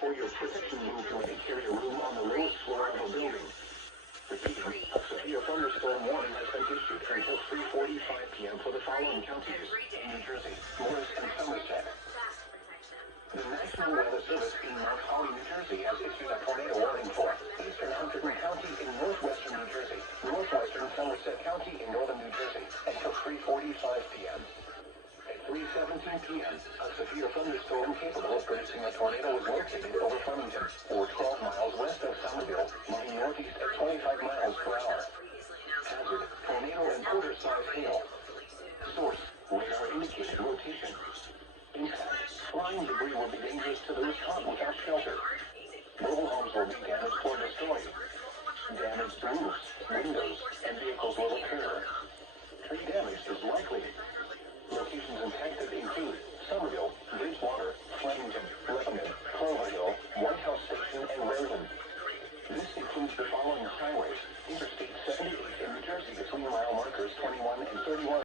For your protection, move to an interior room on the lowest floor of a building. Repeating, a severe thunderstorm warning has been issued until 3:45 p.m. for the following counties in New Jersey, Morris, and Somerset. The National Weather Service in Mount Holly, New Jersey has issued a tornado warning for eastern Hunterdon County in northwestern New Jersey, northwestern Somerset County in northern New Jersey until 3:45 p.m. At 3:17 p.m., a severe thunderstorm capable of producing a tornado was located over Farmington, or 12 miles west of Somerville, moving northeast at 25 miles per hour. Hazard, tornado and quarter-size hail. Source, radar indicated rotation. Impact, flying debris will be dangerous to those caught without shelter. Mobile homes will be damaged or destroyed. Damaged roofs, windows, and vehicles will occur. Tree damage is likely. Locations impacted include Somerville, Bridgewater, Flemington, Lebanon, Clover Hill, White House Station, and Raritan. This includes the following highways: Interstate 78 in New Jersey between mile markers 21 and 31.